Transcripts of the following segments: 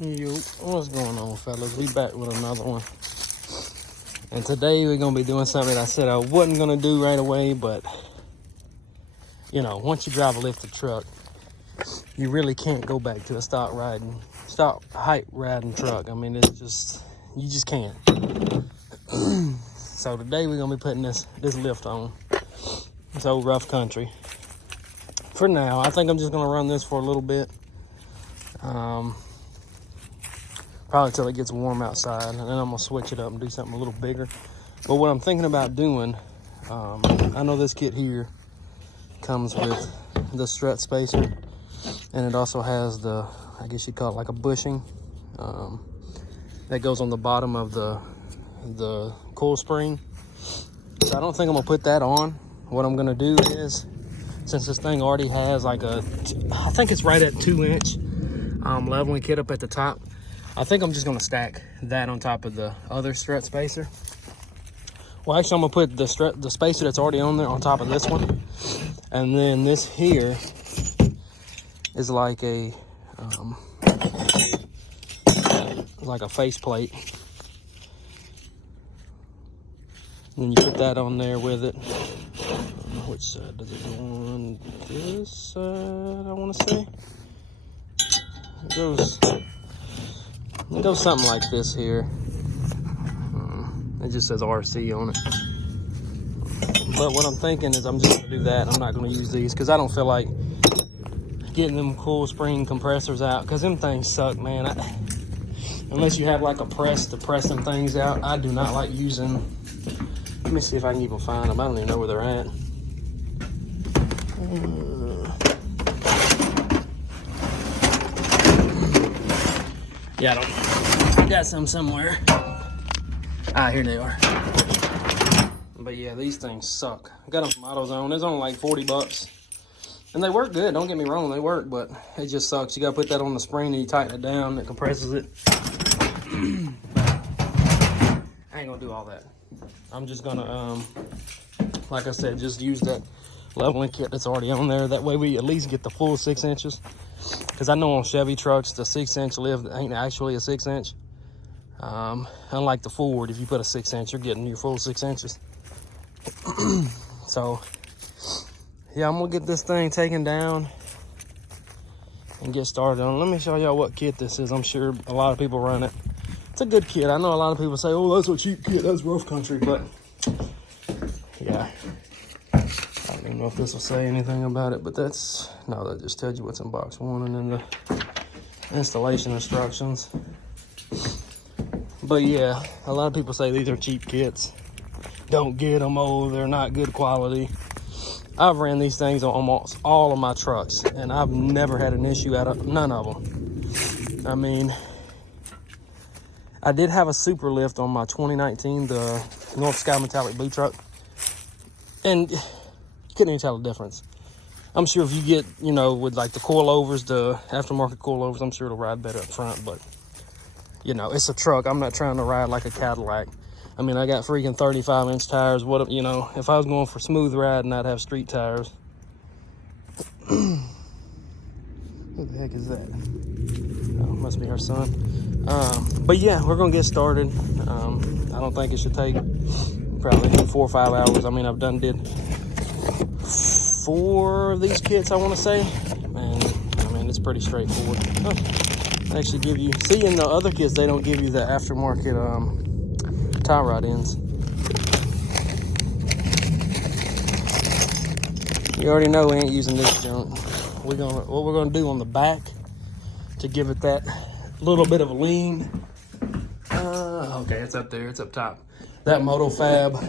Yo, what's going on, fellas? We back with another one. And today we're gonna be doing something that I said I wasn't gonna do right away, but you know, once you drive a lifted truck, you really can't go back to a stock height riding truck. I mean, it's just, you just can't. So today we're gonna be putting this lift on. It's old rough country. For now, I think I'm just gonna run this for a little bit. Probably till it gets warm outside, and then I'm gonna switch it up and do something a little bigger. But what I'm thinking about doing, I know this kit here comes with the strut spacer, and it also has the, I guess you'd call it like a bushing, that goes on the bottom of the coil spring. So I don't think I'm gonna put that on. What I'm gonna do is, since this thing already has like I think it's right at 2-inch leveling kit up at the top, I think I'm just gonna stack that on top of the other strut spacer. Well, actually, I'm gonna put the spacer that's already on there on top of this one, and then this here is like a face plate. And then you put that on there with it. Which side does it go on? This side, I want to say. It goes something like this here. It just says RC on it. But what I'm thinking is I'm just gonna do that. I'm not gonna use these because I don't feel like getting them coil spring compressors out, because them things suck, man. Unless you have like a press to press them things out, I do not like using. Let me see if I can even find them. I don't even know where they're at. Yeah, I got some somewhere. Ah, here they are. But yeah, these things suck. I got them from AutoZone. It's only like 40 bucks. And they work good, don't get me wrong, they work, but it just sucks. You gotta put that on the spring and you tighten it down, it compresses it. I ain't gonna do all that. I'm just gonna, like I said, just use that leveling kit that's already on there. That way we at least get the full 6 inches. Because I know on Chevy trucks, the 6-inch lift ain't actually a 6-inch. Unlike the Ford, if you put a 6-inch, you're getting your full 6 inches. So, yeah, I'm gonna get this thing taken down and get started on it. Let me show y'all what kit this is. I'm sure a lot of people run it. It's a good kit. I know a lot of people say, oh, that's a cheap kit, that's rough country, but yeah. I don't even know if this will say anything about it, but no, that just tells you what's in box 1 and then the installation instructions. But yeah, a lot of people say these are cheap kits. Don't get them, oh, they're not good quality. I've ran these things on almost all of my trucks, and I've never had an issue out of none of them. I mean, I did have a super lift on my 2019, the North Sky Metallic Blue truck, and you couldn't even tell the difference. I'm sure if you get, you know, with like the coilovers, the aftermarket coilovers, I'm sure it'll ride better up front, but you know, it's a truck. I'm not trying to ride like a Cadillac. I mean, I got freaking 35-inch tires. What, you know, if I was going for smooth riding, I'd have street tires. Who the heck is that? Oh, must be her son. But yeah, we're gonna get started. I don't think it should take probably 4 or 5 hours. I mean, I've did 4 of these kits, I want to say. And I mean, it's pretty straightforward. They actually give you, see, in the other kits, they don't give you the aftermarket tie rod ends. You already know we ain't using this junk. What we're gonna do on the back to give it that little bit of a lean. Okay, it's up there, it's up top. That MotoFab,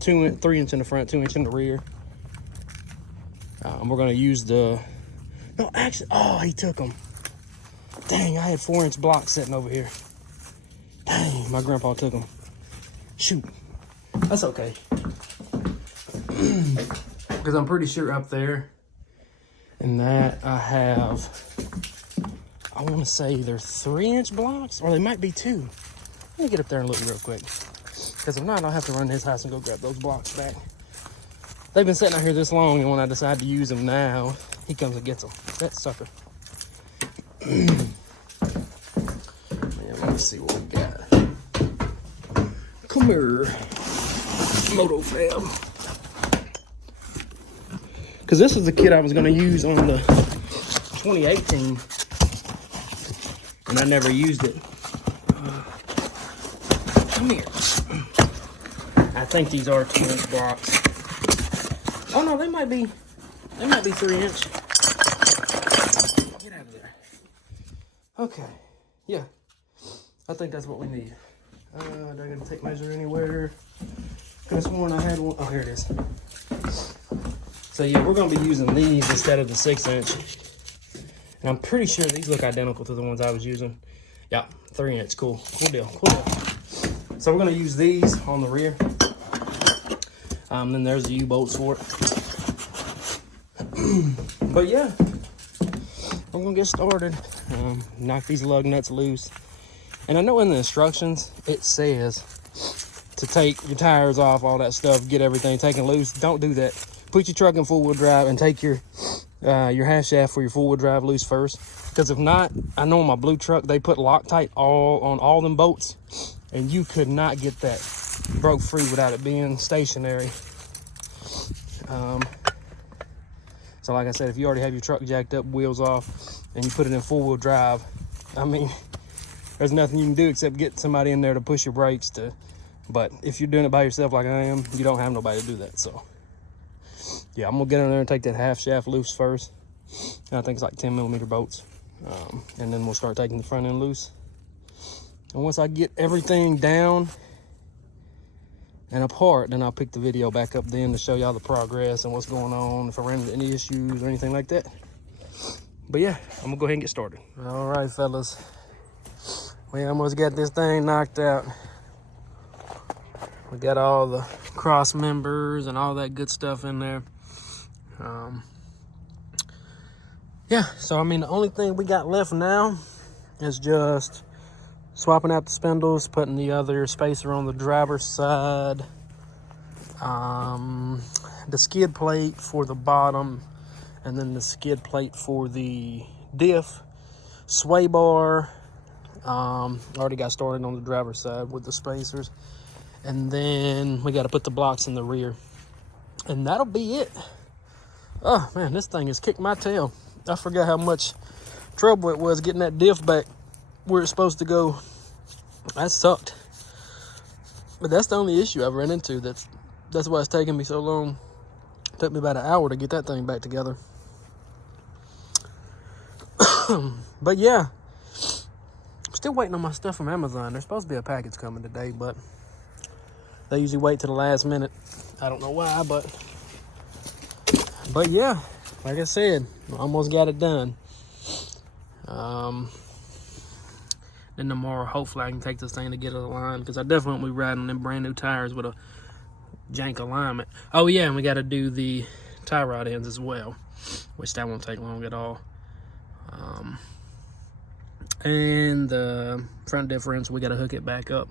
3 inch in the front, 2 inch in the rear. We're gonna use no, actually, oh, he took them. Dang, I had 4-inch blocks sitting over here. Dang, my grandpa took them. Shoot, that's okay. Because I'm pretty sure up there in that I have, I want to say they're 3-inch blocks, or they might be 2. Let me get up there and look real quick. Because if not, I'll have to run to his house and go grab those blocks back. They've been sitting out here this long, and when I decide to use them now, he comes and gets them. That sucker. Let's see what we got. Come here, Moto Fab. Because this is the kit I was going to use on the 2018, and I never used it. Come here. I think these are 2-inch blocks. Oh no, they might be 3-inch. Get out of there. Okay, yeah, I think that's what we need. Did I gotta take measure anywhere? Could have sworn I had one. Oh, here it is. So yeah, we're gonna be using these instead of the 6-inch. And I'm pretty sure these look identical to the ones I was using. Yeah, 3-inch, cool deal. So we're gonna use these on the rear. Then there's the U-bolts for it. But yeah, I'm gonna get started. Knock these lug nuts loose. And I know in the instructions, it says to take your tires off, all that stuff, get everything taken loose. Don't do that. Put your truck in full-wheel drive and take your half shaft for your full-wheel drive loose first. Because if not, I know on my blue truck, they put Loctite on all them bolts, and you could not get that broke free without it being stationary. So like I said, if you already have your truck jacked up, wheels off, and you put it in full-wheel drive, I mean, there's nothing you can do except get somebody in there to push your brakes to. But if you're doing it by yourself like I am, you don't have nobody to do that. So yeah, I'm gonna get in there and take that half shaft loose first. And I think it's like 10mm bolts. And then we'll start taking the front end loose. And once I get everything down and apart, then I'll pick the video back up then to show y'all the progress and what's going on, if I ran into any issues or anything like that. But yeah, I'm gonna go ahead and get started. All right, fellas. We almost got this thing knocked out. We got all the cross members and all that good stuff in there. Yeah, so I mean, the only thing we got left now is just swapping out the spindles, putting the other spacer on the driver's side, the skid plate for the bottom, and then the skid plate for the diff, sway bar. Already got started on the driver's side with the spacers, and then we got to put the blocks in the rear, and that'll be it. Oh man, this thing has kicked my tail. I forgot how much trouble it was getting that diff back where it's supposed to go. That sucked. But that's the only issue I've run into. That's why it's taking me so long. It took me about an hour to get that thing back together. But yeah, I'm still waiting on my stuff from Amazon. There's supposed to be a package coming today, but they usually wait to the last minute. I don't know why, but yeah, like I said, almost got it done. Then tomorrow, hopefully I can take this thing to get it aligned, because I definitely won't be riding on them brand new tires with a jank alignment. Oh yeah, and we got to do the tie rod ends as well, which that won't take long at all. And the front differential, we got to hook it back up.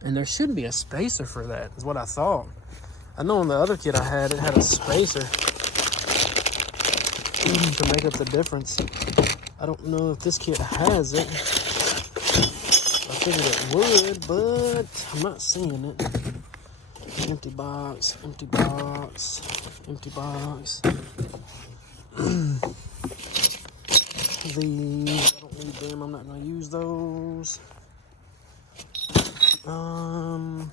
And there shouldn't be a spacer for that, is what I thought. I know on the other kit I had, it had a spacer to make up the difference. I don't know if this kit has it. I figured it would, but I'm not seeing it. Empty box, empty box, empty box. These, I don't need them. I'm not going to use those. Oh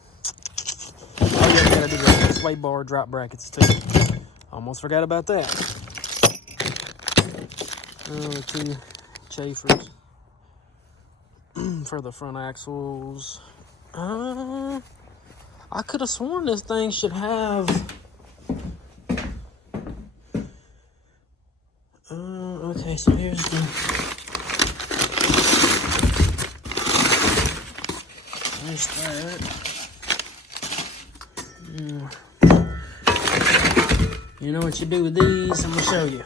yeah, we got to do the sway bar drop brackets too. Almost forgot about that. The 2 chafers for the front axles. I could have sworn this thing should have. Okay, so here's the. There's that. You know what you do with these? I'm gonna show you.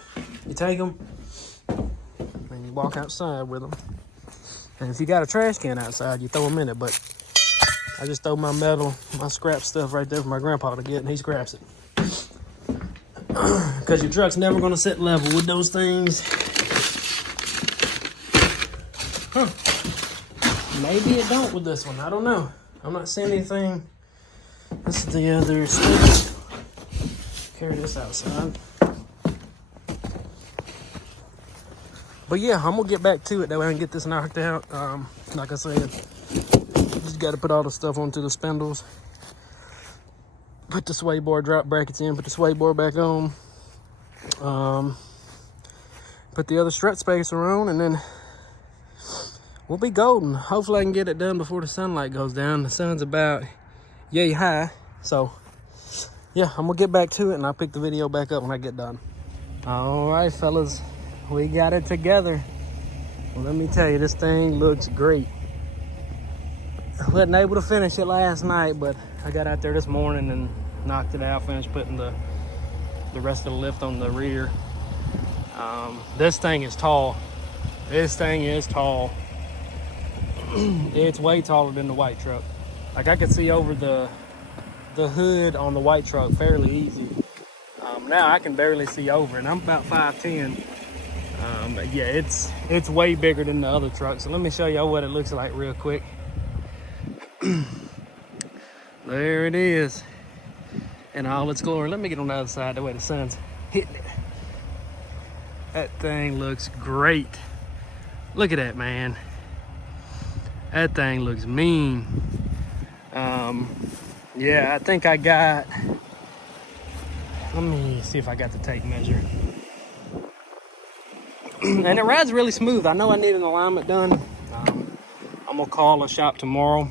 You take them and you walk outside with them. And if you got a trash can outside, you throw them in it. But I just throw my metal, my scrap stuff right there for my grandpa to get, and he scraps it. Because your truck's never going to sit level with those things. Huh. Maybe it don't with this one. I don't know. I'm not seeing anything. This is the other stick. Carry this outside. But yeah, I'm gonna get back to it that way I can get this knocked out. Like I said, just got to put all the stuff onto the spindles. Put the sway bar drop brackets in. Put the sway bar back on. Put the other strut spacer on, and then we'll be golden. Hopefully I can get it done before the sunlight goes down. The sun's about yay high. So yeah, I'm gonna get back to it and I'll pick the video back up when I get done. All right, fellas, we got it together. Well, let me tell you, this thing looks great. I wasn't able to finish it last night, but I got out there this morning and knocked it out, finished putting the rest of the lift on the rear. This thing is tall. This thing is tall. It's way taller than the white truck. Like, I could see over the hood on the white truck fairly easy. Now I can barely see over, and I'm about 5'10". But yeah, it's way bigger than the other truck. So let me show y'all what it looks like real quick. There it is in all its glory. Let me get on the other side, that way the sun's hitting it. That thing looks great. Look at that, man. That thing looks mean. Yeah, I think I got, let me see if I got the tape measure. And it rides really smooth. I know I need an alignment done. I'm gonna call a shop tomorrow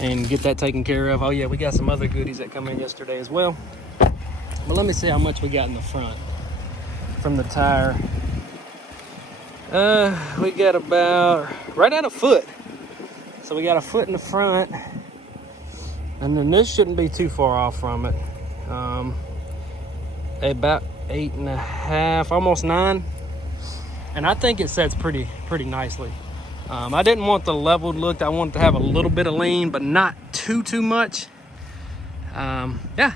and get that taken care of. Oh yeah, we got some other goodies that come in yesterday as well. But let me see how much we got in the front from the tire. We got about right at a foot. So we got a foot in the front, and then this shouldn't be too far off from it. About 8.5, almost 9. And I think it sets pretty nicely. I didn't want the leveled look. I wanted to have a little bit of lean, but not too much. Yeah, I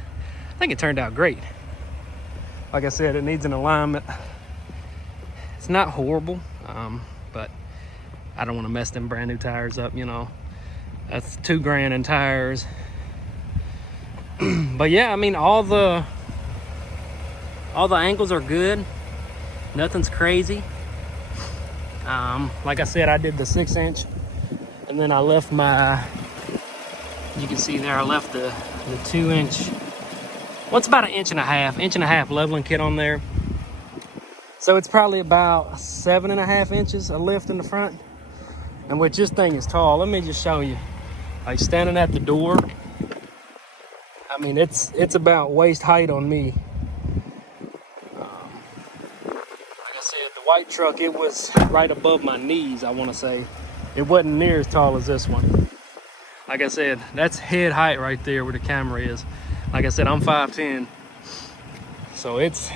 think it turned out great. Like I said, it needs an alignment. It's not horrible, but I don't want to mess them brand new tires up, you know. That's $2,000 in tires. But yeah, I mean, all the angles are good. Nothing's crazy. Like I said, I did the 6-inch, and then I left my, you can see there, I left the 2-inch, well, it's about 1.5 inch leveling kit on there. So it's probably about 7.5 inches of lift in the front. And which this thing is tall. Let me just show you. Like, standing at the door, I mean, it's about waist height on me. Like I said, the white truck, it was right above my knees, I want to say. It wasn't near as tall as this one. Like I said, that's head height right there where the camera is. Like I said, I'm 5'10". So it's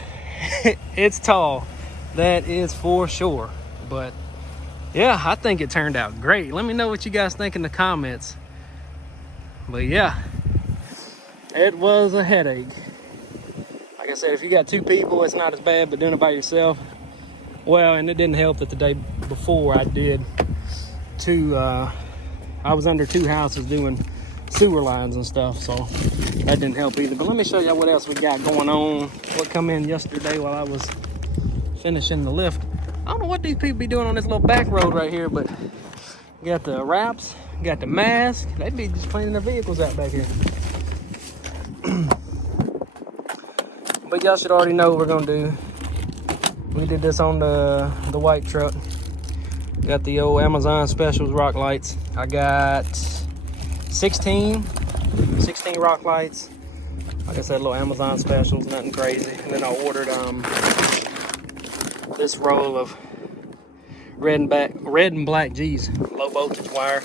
it's tall. That is for sure. But yeah, I think it turned out great. Let me know what you guys think in the comments. But yeah, it was a headache. Like I said, if you got 2 people, it's not as bad, but doing it by yourself, well, and it didn't help that the day before I did I was under 2 houses doing sewer lines and stuff, so that didn't help either. But let me show you what else we got going on. What come in yesterday while I was finishing the lift. I don't know what these people be doing on this little back road right here, but you got the wraps, you got the mask. They be just cleaning their vehicles out back here. But y'all should already know what we're gonna do. We did this on the white truck. Got the old Amazon Specials rock lights. I got 16 rock lights. Like I said, little Amazon Specials, nothing crazy. And then I ordered this roll of red and black low voltage wire.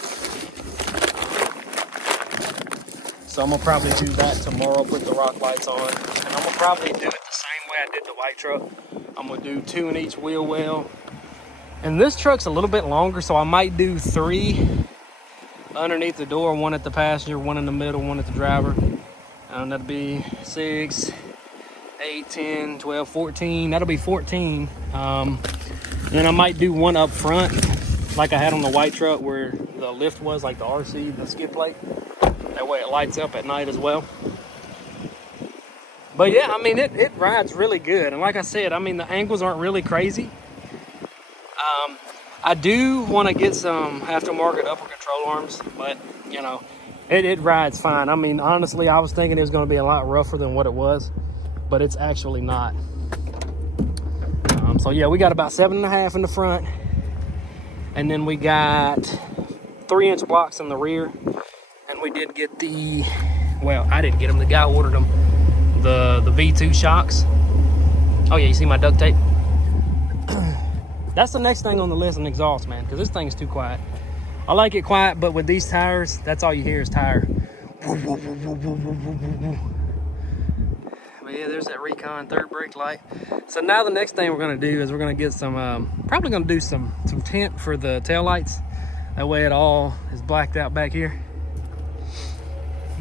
So I'm gonna probably do that tomorrow, put the rock lights on. And I'm gonna probably do it the same way I did the white truck. I'm gonna do 2 in each wheel well. And this truck's a little bit longer, so I might do 3 underneath the door, 1 at the passenger, 1 in the middle, 1 at the driver. That'll be 6, 8, 10, 12, 14. That'll be 14. Then I might do 1 up front, like I had on the white truck where the lift was, like the RC, the skid plate. That way it lights up at night as well. But yeah, I mean, it rides really good. And like I said, I mean, the angles aren't really crazy. I do want to get some aftermarket upper control arms, but you know, it rides fine. I mean, honestly, I was thinking it was going to be a lot rougher than what it was, but it's actually not. So yeah, we got about 7.5 in the front, and then we got 3-inch blocks in the rear. And we did get the, well, I didn't get them. The guy ordered them. The V2 shocks. Oh yeah, you see my duct tape? That's the next thing on the list, an exhaust, man, because this thing is too quiet. I like it quiet, but with these tires, that's all you hear is tire. But yeah, there's that Recon third brake light. So now the next thing we're gonna do is we're gonna get some, probably gonna do some tint for the tail lights. That way it all is blacked out back here.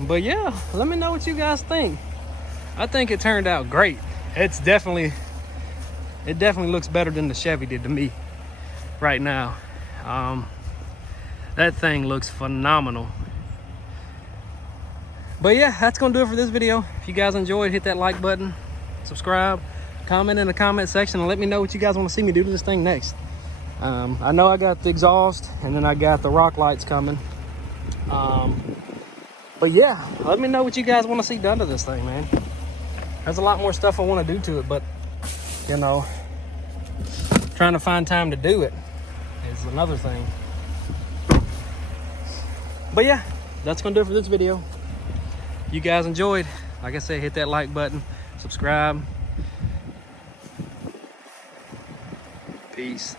But yeah, let me know what you guys think. I think it turned out great. It definitely looks better than the Chevy did to me right now. That thing looks phenomenal. But yeah, that's gonna do it for this video. If you guys enjoyed, hit that like button, subscribe, comment in the comment section, and let me know what you guys want to see me do to this thing next. I know I got the exhaust, and then I got the rock lights coming. But yeah, let me know what you guys want to see done to this thing, man. There's a lot more stuff I want to do to it, but you know, trying to find time to do it is another thing. But yeah, that's gonna do it for this video. If you guys enjoyed, like I said, hit that like button, subscribe. Peace.